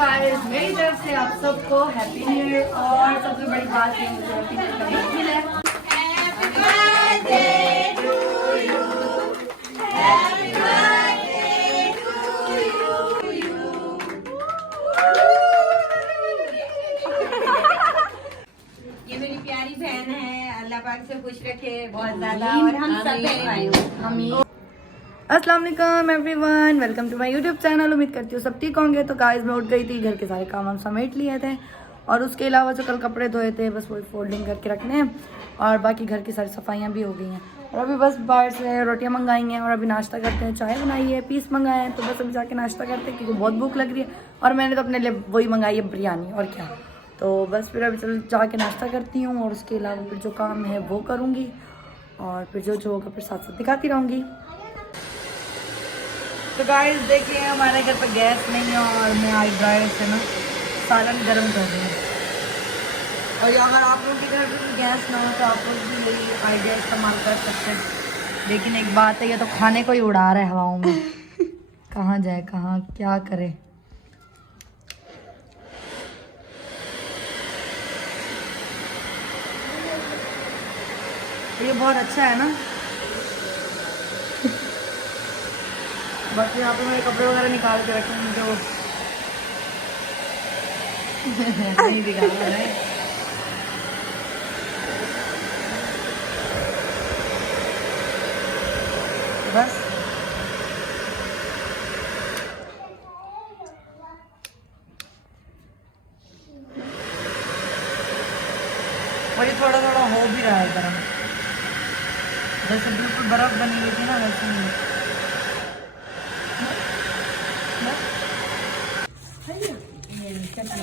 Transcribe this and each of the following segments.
Guys मेरी तरफ से आप सबको हैप्पी न्यू ईयर। और सबसे बड़ी बात है मुझे हैप्पी न्यू ईयर का गिफ्ट मिला है। ये मेरी प्यारी बहन है, अल्लाह पाक से खुश रखे बहुत ज्यादा और हम सब भाई। अस्सलाम वालेकुम everyone, welcome to my YouTube channel. उम्मीद करती हूँ सब ठीक होंगे। तो गाइस मैं उठ गई थी, घर के सारे काम हम समेट लिए थे और उसके अलावा जो कल कपड़े धोए थे बस वही फोल्डिंग करके रखने हैं और बाकी घर की सारी सफाइयाँ भी हो गई हैं। और अभी बस बाहर से रोटियाँ मंगाई हैं और अभी नाश्ता करते हैं। चाय बनाई है, पीस मंगाए हैं, तो बस अभी जाके नाश्ता करते हैं क्योंकि बहुत भूख लग रही है। और मैंने तो अपने लिए वही मंगाई है, बिरयानी, और क्या। तो बस फिर अभी चल जाके नाश्ता करती हूँ और उसके अलावा फिर जो काम है वो करूँगी और फिर जो होगा फिर साथ साथ दिखाती रहूँगी। तो गाइस देखिए हमारे घर पर गैस नहीं है और मैं आई ड्रायर से ना सालन गर्म कर रही हूँ। और अगर आप लोगों के घर पर भी गैस ना हो तो आप लोग भी यही आइडिया इस्तेमाल कर सकते हैं। लेकिन एक बात है, ये तो खाने को ही उड़ा रहा है हवाओं में। कहाँ जाए, कहाँ क्या करे। ये बहुत अच्छा है ना। बाकी यहाँ पे मेरे कपड़े वगैरह निकाल के रखे हैं जो नहीं दिखा रहा है। बस और ये थोड़ा थोड़ा हो भी रहा है गर्म, जैसे बिल्कुल बर्फ बनी हुई थी ना वैसे ही।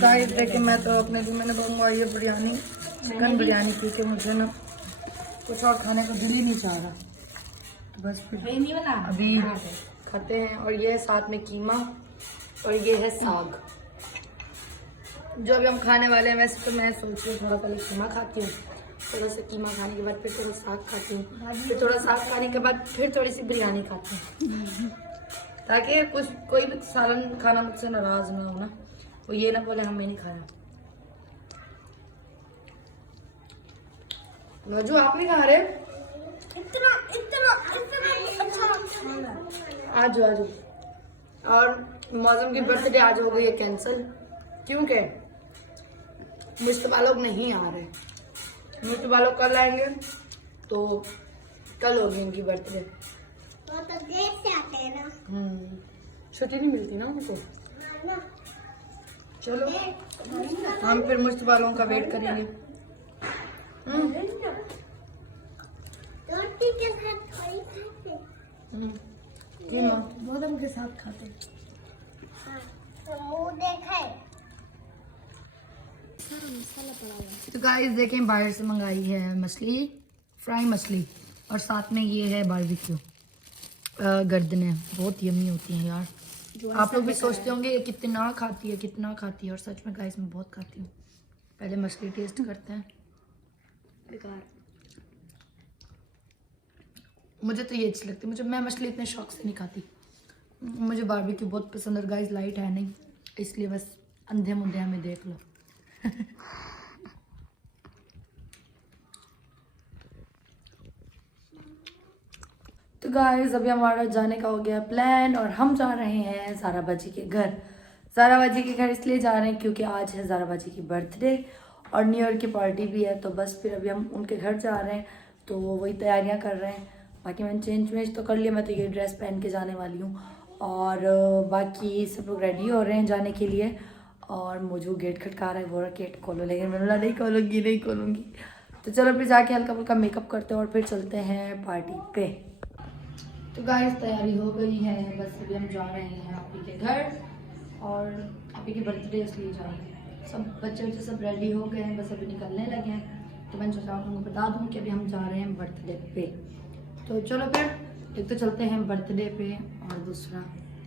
गाइस देखिए मैं तो अपने दिन मैंने बोलूँगा ये बिरयानी, चिकन बिरयानी पी के मुझे ना कुछ और खाने को दिल ही नहीं चाह रहा। तो बस फिर अभी खाते हैं। और ये साथ में कीमा और ये है साग जो अभी हम खाने वाले हैं। वैसे तो मैं सोच रही हूँ थोड़ा पहले कीमा खाती हूँ, थोड़ा सा कीमा खाने के बाद फिर थोड़ा साग खाती हूँ, फिर थोड़ा साग खाने के बाद फिर थोड़ी सी बिरयानी खाती हूँ, ताकि कुछ कोई भी सालन खाना मुझसे नाराज ना हो ना, वो ये ना बोले हमें नहीं खाया। नजू आप नहीं खा रहे? इतना इतना इतना अच्छा। आज आज और मौसम की बर्थडे आज हो गई है कैंसिल क्योंकि मुश्तबा लोग नहीं आ रहे। मुश्तबा लोग कल आएंगे तो कल होगी इनकी बर्थडे। वो तो देर से आते हैं ना, छुट्टी नहीं मिलती ना उनको। चलो हम फिर मुश्तबा लोगों का वेट करेंगे। रोटी के साथ थोड़ी खाते, बादाम के साथ खाते। तो मुंह देखे। तो गाइस देखें बाहर से मंगाई है मछली, फ्राई मछली, और साथ में ये है बारबेक्यू गर्दनें। बहुत यम्मी होती हैं यार। आप लोग भी सोचते होंगे ये कितना खाती है, कितना खाती है, और सच में गाइस मैं बहुत खाती हूँ। पहले मछली टेस्ट करते हैं। बेकार, मुझे तो ये अच्छी लगती है। मैं मछली इतने शौक से नहीं खाती। मुझे बारबेक्यू बहुत पसंद है। गाइस लाइट है नहीं इसलिए बस अंधे मुंधे हमें देख लो। तो गाइस अभी हमारा जाने का हो गया प्लान और हम जा रहे हैं ज़ारा बाजी के घर। ज़ारा बाजी के घर इसलिए जा रहे हैं क्योंकि आज है ज़ारा बाजी की बर्थडे और न्यू ईयर की पार्टी भी है। तो बस फिर अभी हम उनके घर जा रहे हैं, तो वही तैयारियां कर रहे हैं। बाकी मैंने चेंज तो कर लिया, मैं तो ये ड्रेस पहन के जाने वाली हूँ और बाकी सब लोग रेडी हो रहे हैं जाने के लिए। और मुझे गेट खटका रहा है, बोल रहा गेट खोलो, लेकिन मैंने बोला नहीं खोलूँगी नहीं खोलूँगी। तो चलो फिर जाके हल्का फुल्का मेकअप करते हैं और फिर चलते हैं पार्टी पे। तो गाइस तैयारी हो गई है, बस अभी हम जा रहे हैं आपी के घर और आपी की बर्थडे इसलिए जा रहे हैं। सब बच्चे सब रेडी हो गए हैं, बस अभी निकलने लगे हैं। तो मैंने सोचा आप लोगों को बता दूं कि अभी हम जा रहे हैं बर्थडे पे। तो चलो फिर एक तो चलते हैं बर्थडे पे और दूसरा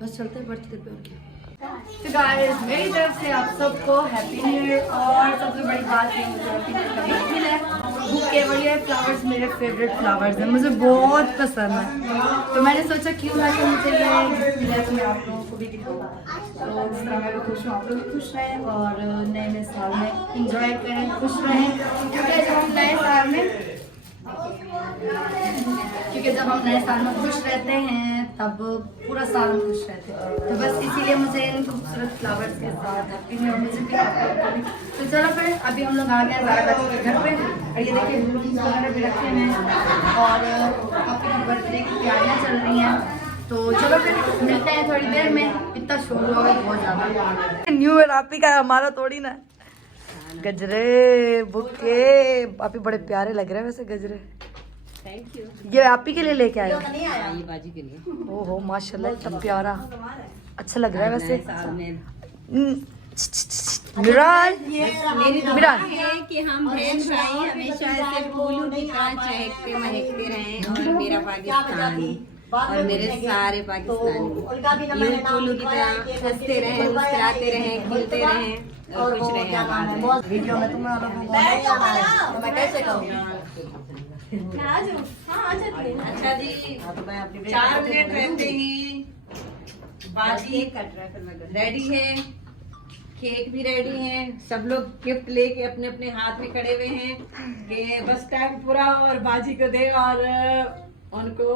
बस चलते हैं बर्थडे पे। और क्या। तो गाइस मेरी तरफ से आप सबको हैप्पी न्यू ईयर। और सबसे बड़ी बात है मुझे हैप्पी न्यू ईयर का गिफ्ट मिला है। बुके वाले फ्लावर्स मेरे फेवरेट फ्लावर्स हैं, मुझे बहुत पसंद है। तो मैंने सोचा क्यों ना कि मुझे ये गिफ्ट मिला तो मैं आप लोगों आपको भी दिखाऊँ। तो जिस तरह मैं भी खुश हूँ, आप लोग भी खुश रहें और नए नए साल में इंजॉय करें, खुश रहें, क्योंकि जब हम नए साल में खुश रहते हैं तब पूरा साल हम खुश रहते हैं। तो बस इसीलिए मुझे इन खूबसूरत फ्लावर्स के साथ हैप्पी न्यू ईयर मुझे भी आप लोगों को भी। तो चलो फिर अभी हम लोग आ गए ज़ारा बाजी के घर पे और ये देखिए बलून्स वगैरह भी रखे हैं और आपकी बर्थडे की तैयारियाँ चल रही हैं। तो चलो फिर मिलते हैं थोड़ी देर में। इतना शोर हुआ बहुत ज़्यादा। न्यू ईयर आप ही का है, हमारा थोड़ी ना। गजरे बुके आप ही बड़े प्यारे लग रहे हैं वैसे गजरे। Thank you. ये आप ही के लिए लेके आए हो? ये बाजी के लिए। ओहो माशाल्लाह इतना प्यारा, अच्छा लग रहा है वैसे। साल में मिराज मेरी मिराज है कि हम बहन भाई हमेशा ऐसे फूलों की तरह चहकते महकते रहें और मेरा पाकिस्तान और मेरे सारे पाकिस्तानी यूं फूलों की तरह हंसते रहें, मुस्कुराते रहें, खिलते रहें और खुश रहें। वीडियो में तुम तो मैं कैसे कहूँ? अच्छा जी, 4 मिनट रहते ही बाजी रेडी है, केक भी रेडी है, सब लोग गिफ्ट लेके अपने अपने हाथ में खड़े हुए हैं कि बस टाइम पूरा हो और बाजी को दे और उनको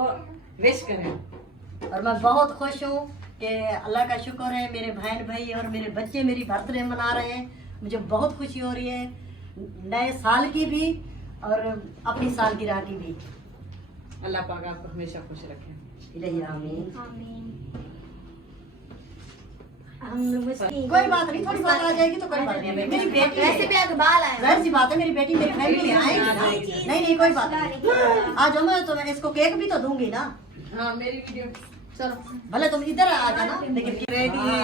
विश करें। और मैं बहुत खुश हूँ कि अल्लाह का शुक्र है, मेरे बहन भाई और मेरे बच्चे मेरी बर्थडे मना रहे हैं। मुझे बहुत खुशी हो रही है, नए साल की भी और अपनी सालगिरह की भी। अल्लाह पाक आपको हमेशा खुश रखें। इलाही आमीन। कोई बात नहीं, थोड़ी बात आ जाएगी तो कोई बात नहीं। मेरी बेटी वैसे भी अखबार आया। जाहिर सी बात है, मेरी बेटी मेरी फैमिली आएगी। नहीं कोई बात नहीं। आज मैं तो मैं इसको केक भी तो दूंगी ना। हाँ मेरी वीडियो चलो भले तुम इधर आ जाना, लेकिन रेडी है।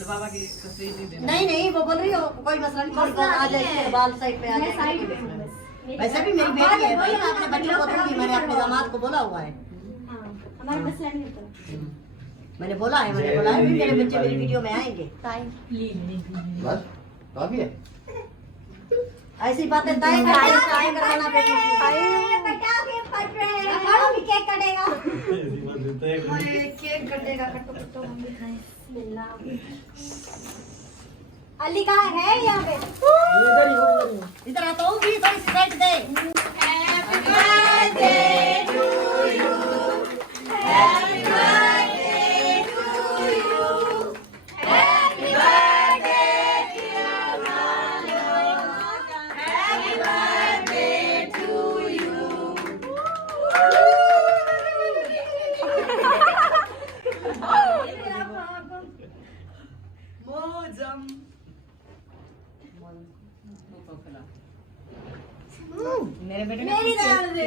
बाबा की तस्वीर नहीं देना। नहीं वो बोल रही हो कोई मसला नहीं, थोड़ी बहुत आ जाएगी, बाल साइड पे आ जाएगी। वैसे भी मेरी बेटी है, मैं अपने बच्चों को दूंगी, मैंने अपने दामाद को बोला हुआ है। मैंने बोला है भी मेरे बच्चे मेरी वीडियो में आएंगे। बस काफी है। ऐसी बातें तय करवाना बेटी। केक कटेगा, कटो मम्मी खाएं। अली कहाँ है यहाँ पे? इधर आता हूँ भी थोड़ी सी साइड दे। मेरे बेटे मेरी तरफ से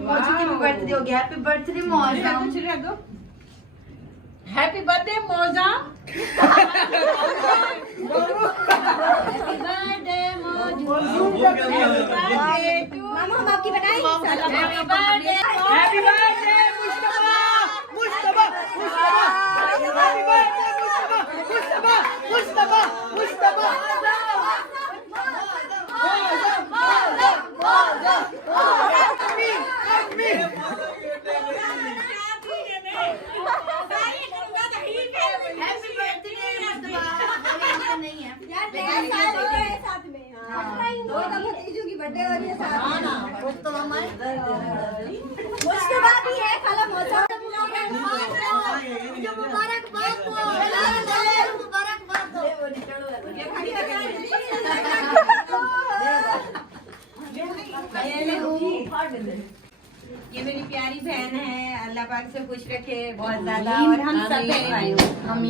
मौजू की भी बर्थडे हो गया। हैप्पी बर्थडे मौजा। हैप्पी बर्थडे मौजा। मामा हम आपकी बनाएंगे। Happy birthday Mustafa. साथ में दो भतीजों की बर्थडे हो रही है साथ में। ना कुछ तो मम्मा मुझके बाद भी है खाला मौसा। मुबारकबाद ये मेरी प्यारी बहन है, अल्लाह पाक से खुश रखे बहुत ज्यादा और हम सब बहन भाई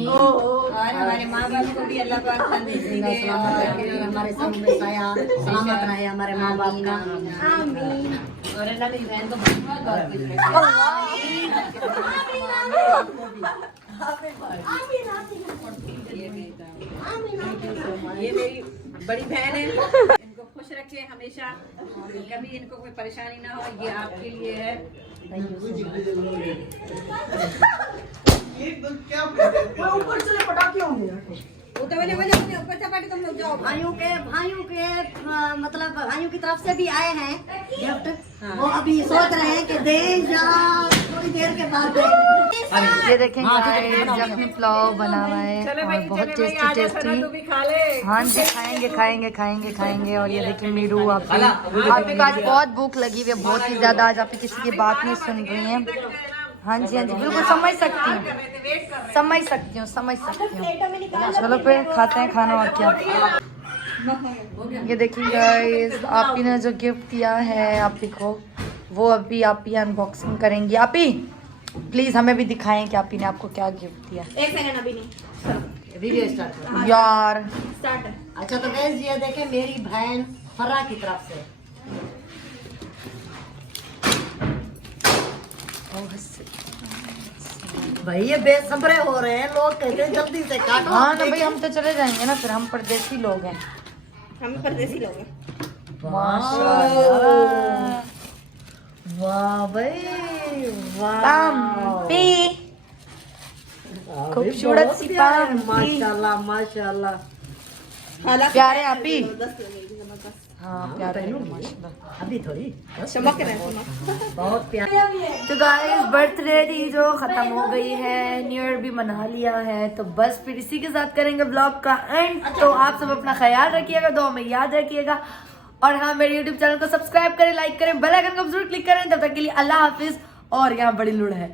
और हमारे माँ बाप को भी अल्लाह पाक तंदुरुस्ती दे और हमारे सब में साया सलामत रहे हमारे माँ बाप का। आमीन। और अल्लाह मेरी बहन को बहुत बहुत खुश रखे। ये मेरी बड़ी बहन है, इनको खुश रखे हमेशा, कभी इनको कोई परेशानी ना हो, ये आपके लिए है। ऊपर चले पटाखे होंगे। तुम लोग जाओ भाइयों के मतलब भाइयों की तरफ से भी आए हैं गिफ्ट। वो अभी सोच रहे हैं कि दे या थोड़ी देर के बाद दें। ये देखें गाइस, जखनी पुलाव बना हुआ है और बहुत टेस्टी टेस्टी। हाँ जी, खाएंगे। और ये देखिए मीरू, आप भी आज बहुत भूख लगी हुई है, बहुत ही ज्यादा। आज आप किसी की बात नहीं सुन रही हैं। हाँ जी बिल्कुल समझ सकती हूँ। चलो फिर खाते हैं खाना और क्या। ये देखिए गाइस, आपी ने जो गिफ्ट दिया है आपी को, वो अभी आपी अनबॉक्सिंग करेंगी। आपी प्लीज हमें भी दिखाएं कि आपी ने आपको क्या गिफ्ट दिया। एक सेकंड अभी नहीं वीडियो स्टार्ट करो यार। स्टार्ट है। अच्छा तो गाइस ये देखें मेरी बहन फर्रा की तरफ से। भाई ये बेसब्रे हो रहे हैं, लोग कहते हैं जल्दी से काटो। हाँ ना भाई, हम तो चले जाएंगे ना, फिर हम परदेसी लोग हैं। हम परदेसी लोग हैं। माशाल्लाह। वाह भाई वाह। पाम्पी, खूबसूरत सी पाम्पी। माशाल्लाह माशाल्लाह। प्यारे आपी। हाँ प्यारे माशाल्लाह। अभी थोड़ी चमक रहे हैं, चमक। बहुत प्यारा। तो गाइस, बर्थडे थी जो खत्म हो गई है, न्यू ईयर भी मना लिया है, तो बस फिर इसी के साथ करेंगे ब्लॉग का एंड। तो आप सब अपना ख्याल रखिएगा, दुआ में याद रखिएगा। और हाँ, मेरे यूट्यूब चैनल को सब्सक्राइब करें, लाइक करें, बेल आइकन को जरूर क्लिक करें। तब तक के लिए अल्लाह हाफिज। और यहाँ बड़ी लुड़ है।